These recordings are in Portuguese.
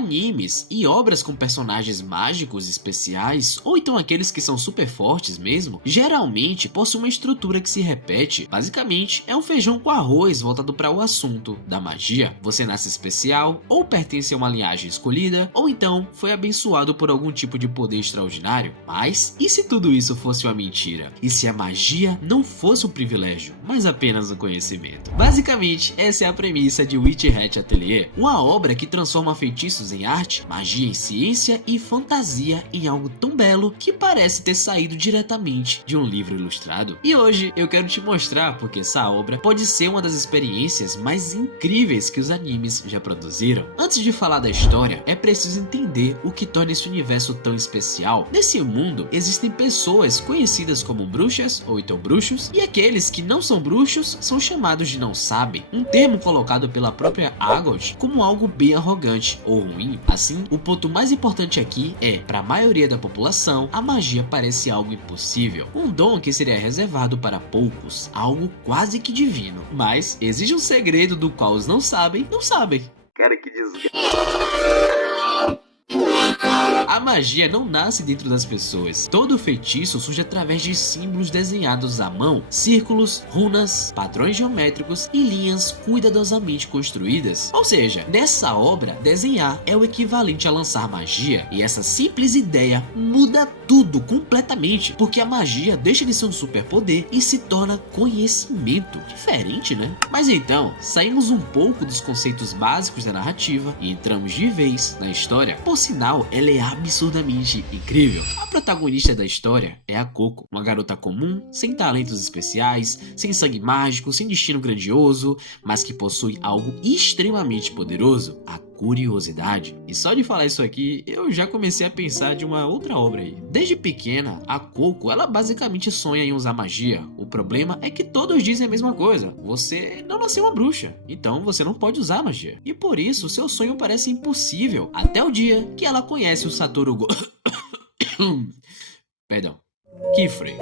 animes e obras com personagens mágicos especiais, ou então aqueles que são super fortes mesmo, geralmente possuem uma estrutura que se repete. Basicamente, é um feijão com arroz voltado para o assunto da magia. Você nasce especial, ou pertence a uma linhagem escolhida, ou então foi abençoado por algum tipo de poder extraordinário. Mas, e se tudo isso fosse uma mentira? E se a magia não fosse um privilégio, mas apenas um conhecimento? Basicamente, essa é a premissa de Witch Hat Atelier, uma obra que transforma feitiços em arte, magia em ciência e fantasia em algo tão belo que parece ter saído diretamente de um livro ilustrado. E hoje eu quero te mostrar porque essa obra pode ser uma das experiências mais incríveis que os animes já produziram. Antes de falar da história, é preciso entender o que torna esse universo tão especial. Nesse mundo, existem pessoas conhecidas como bruxas ou então bruxos, e aqueles que não são bruxos são chamados de não sabem, um termo colocado pela própria Agot como algo bem arrogante ou ruim. Assim, o ponto mais importante aqui é, para a maioria da população, a magia parece algo impossível, um dom que seria reservado para poucos, algo quase que divino, mas exige um segredo do qual os não sabem. Cara, que desgraça. A magia não nasce dentro das pessoas. Todo feitiço surge através de símbolos desenhados à mão, círculos, runas, padrões geométricos e linhas cuidadosamente construídas. Ou seja, nessa obra, desenhar é o equivalente a lançar magia, e essa simples ideia muda tudo completamente, porque a magia deixa de ser um superpoder e se torna conhecimento. Diferente, né? Mas então, saímos um pouco dos conceitos básicos da narrativa e entramos de vez na história. Por sinal, ela é absurdamente incrível. A protagonista da história é a Coco, uma garota comum, sem talentos especiais, sem sangue mágico, sem destino grandioso, mas que possui algo extremamente poderoso: a curiosidade. E só de falar isso aqui, eu já comecei a pensar de uma outra obra aí. Desde pequena, a Coco, ela basicamente sonha em usar magia. O problema é que todos dizem a mesma coisa: você não nasceu uma bruxa, então você não pode usar magia. E por isso, seu sonho parece impossível, até o dia que ela conhece o Satoru Kifre,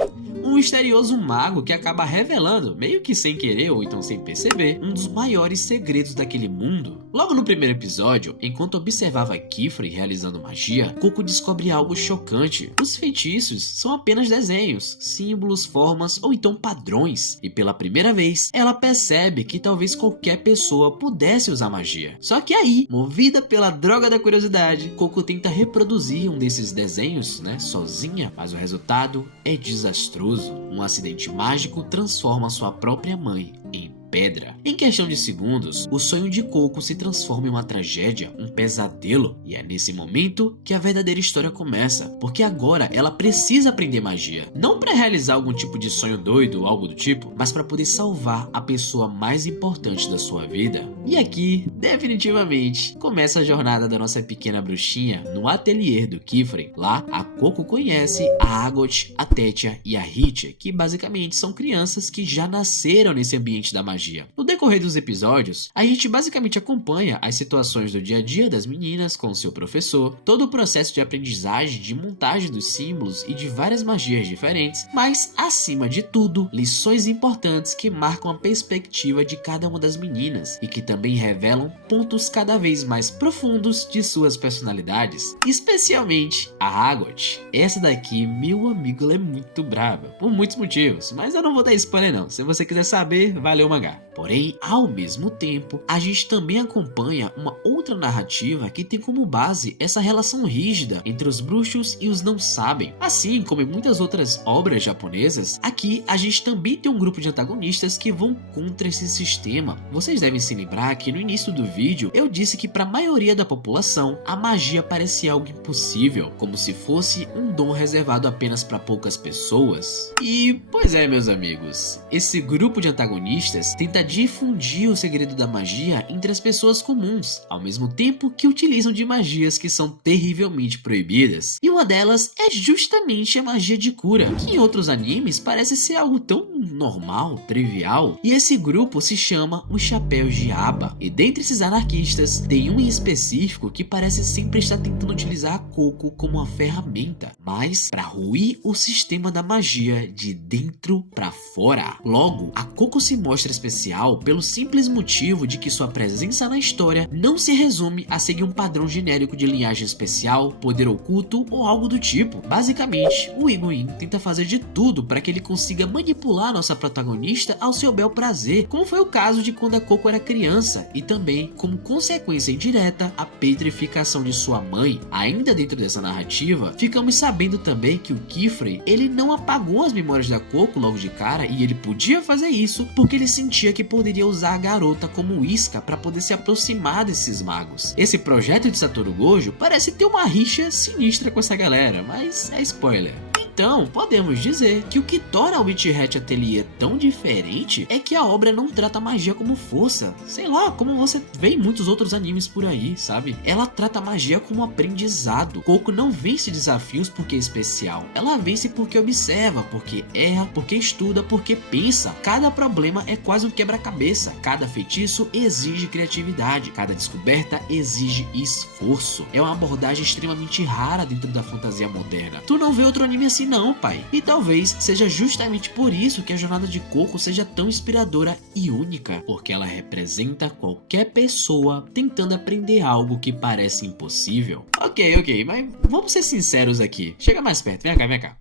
um misterioso mago que acaba revelando, meio que sem querer ou então sem perceber, um dos maiores segredos daquele mundo. Logo no primeiro episódio, enquanto observava Kifre realizando magia, Coco descobre algo chocante: os feitiços são apenas desenhos, símbolos, formas ou então padrões, e pela primeira vez ela percebe que talvez qualquer pessoa pudesse usar magia. Só que aí, movida pela droga da curiosidade, Coco tenta reproduzir um desses desenhos, sozinha, mas o resultado é desastroso. Um acidente mágico transforma sua própria mãe em pedra. Em questão de segundos, o sonho de Coco se transforma em uma tragédia, um pesadelo, e é nesse momento que a verdadeira história começa, porque agora ela precisa aprender magia, não para realizar algum tipo de sonho doido ou algo do tipo, mas para poder salvar a pessoa mais importante da sua vida. E aqui, definitivamente, começa a jornada da nossa pequena bruxinha no ateliê do Kifre. Lá, a Coco conhece a Agot, a Tétia e a Hit, que basicamente são crianças que já nasceram nesse ambiente da magia. No decorrer dos episódios, a gente basicamente acompanha as situações do dia a dia das meninas com seu professor, todo o processo de aprendizagem, de montagem dos símbolos e de várias magias diferentes, mas, acima de tudo, lições importantes que marcam a perspectiva de cada uma das meninas e que também revelam pontos cada vez mais profundos de suas personalidades, especialmente a Agot. Essa daqui, meu amigo, ela é muito brava, por muitos motivos, mas eu não vou dar spoiler não. Se você quiser saber, vai ler o mangá. Porém, ao mesmo tempo, a gente também acompanha uma outra narrativa que tem como base essa relação rígida entre os bruxos e os não sabem. Assim como em muitas outras obras japonesas, aqui a gente também tem um grupo de antagonistas que vão contra esse sistema. Vocês devem se lembrar que no início do vídeo eu disse que para a maioria da população a magia parecia algo impossível, como se fosse um dom reservado apenas para poucas pessoas. E, pois é, meus amigos, esse grupo de antagonistas tenta difundir o segredo da magia entre as pessoas comuns, ao mesmo tempo que utilizam de magias que são terrivelmente proibidas. E uma delas é justamente a magia de cura, que em outros animes parece ser algo tão normal, trivial, e esse grupo se chama os Chapéus de Aba. E dentre esses anarquistas, tem um em específico que parece sempre estar tentando utilizar a Coco como uma ferramenta, mas para ruir o sistema da magia de dentro para fora. Logo, a Coco se mostra especial pelo simples motivo de que sua presença na história não se resume a seguir um padrão genérico de linhagem especial, poder oculto ou algo do tipo. Basicamente, o Higuin tenta fazer de tudo para que ele consiga manipular nossa protagonista ao seu bel prazer, como foi o caso de quando a Coco era criança, e também, como consequência indireta, a petrificação de sua mãe. Ainda dentro dessa narrativa, ficamos sabendo também que o Kifrey, ele não apagou as memórias da Coco logo de cara, e ele podia fazer isso porque ele sentia que poderia usar a garota como isca para poder se aproximar desses magos. Esse projeto de Satoru Gojo parece ter uma rixa sinistra com essa galera, mas é spoiler. Então, podemos dizer que o que torna o Witch Hat Atelier tão diferente é que a obra não trata a magia como força. Sei lá, como você vê em muitos outros animes por aí, sabe? Ela trata a magia como aprendizado. Coco não vence desafios porque é especial. Ela vence porque observa, porque erra, porque estuda, porque pensa. Cada problema é quase um quebra-cabeça. Cada feitiço exige criatividade. Cada descoberta exige esforço. É uma abordagem extremamente rara dentro da fantasia moderna. Tu não vê outro anime assim não, pai. E talvez seja justamente por isso que a jornada de Coco seja tão inspiradora e única, porque ela representa qualquer pessoa tentando aprender algo que parece impossível. Ok, mas vamos ser sinceros aqui. Chega mais perto, vem cá.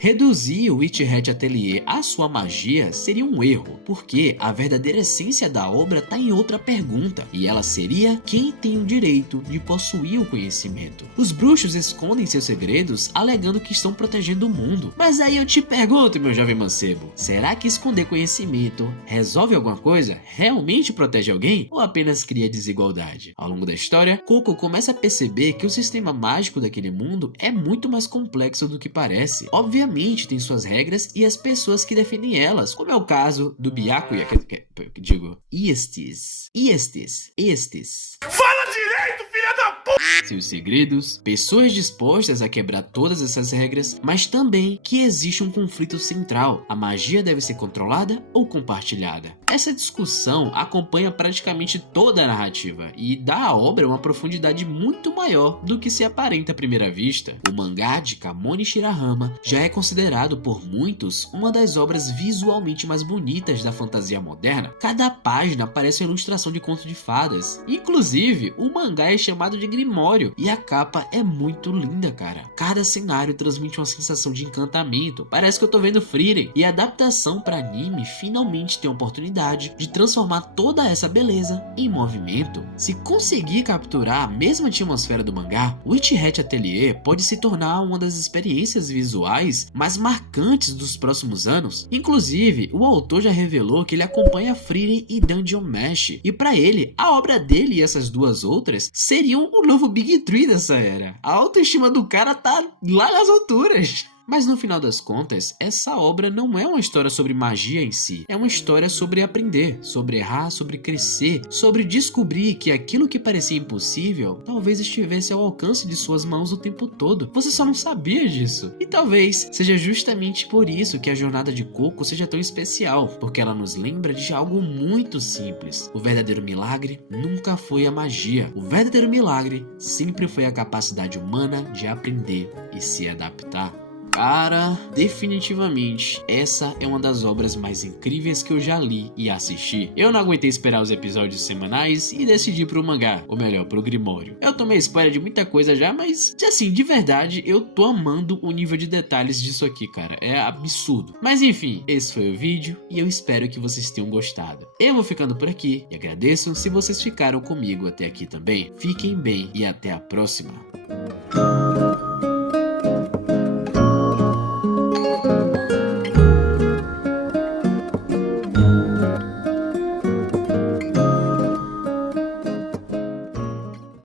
Reduzir o Witch Hat Atelier à sua magia seria um erro, porque a verdadeira essência da obra está em outra pergunta, e ela seria quem tem o direito de possuir o conhecimento. Os bruxos escondem seus segredos alegando que estão protegendo o mundo, mas aí eu te pergunto, meu jovem mancebo, será que esconder conhecimento resolve alguma coisa? Realmente protege alguém? Ou apenas cria desigualdade? Ao longo da história, Coco começa a perceber que o sistema mágico daquele mundo é muito mais complexo do que parece. Obviamente tem suas regras e as pessoas que defendem elas, como é o caso do Byakuya, Estes. Fala direito, filha da p***! Seus segredos, pessoas dispostas a quebrar todas essas regras, mas também que existe um conflito central: a magia deve ser controlada ou compartilhada? Essa discussão acompanha praticamente toda a narrativa e dá à obra uma profundidade muito maior do que se aparenta à primeira vista. O mangá de Kamoni Shirahama já é considerado por muitos uma das obras visualmente mais bonitas da fantasia moderna. Cada página parece uma ilustração de conto de fadas. Inclusive, o mangá é chamado de Grimório e a capa é muito linda, cara. Cada cenário transmite uma sensação de encantamento. Parece que eu tô vendo Frieren, e a adaptação para anime finalmente tem a oportunidade de transformar toda essa beleza em movimento. Se conseguir capturar a mesma atmosfera do mangá, Witch Hat Atelier pode se tornar uma das experiências visuais mais marcantes dos próximos anos. Inclusive, o autor já revelou que ele acompanha Frieren e Dungeon Mesh, e para ele, a obra dele e essas duas outras seriam o novo Big Three dessa era. A autoestima do cara tá lá nas alturas. Mas no final das contas, essa obra não é uma história sobre magia em si. É uma história sobre aprender, sobre errar, sobre crescer, sobre descobrir que aquilo que parecia impossível talvez estivesse ao alcance de suas mãos o tempo todo. Você só não sabia disso. E talvez seja justamente por isso que a jornada de Coco seja tão especial, porque ela nos lembra de algo muito simples. O verdadeiro milagre nunca foi a magia. O verdadeiro milagre sempre foi a capacidade humana de aprender e se adaptar. Cara, definitivamente, essa é uma das obras mais incríveis que eu já li e assisti. Eu não aguentei esperar os episódios semanais e decidi pro mangá, ou melhor, pro Grimório. Eu tomei spoiler de muita coisa já, mas, assim, de verdade, eu tô amando o nível de detalhes disso aqui, cara. É absurdo. Mas enfim, esse foi o vídeo e eu espero que vocês tenham gostado. Eu vou ficando por aqui e agradeço se vocês ficaram comigo até aqui também. Fiquem bem e até a próxima.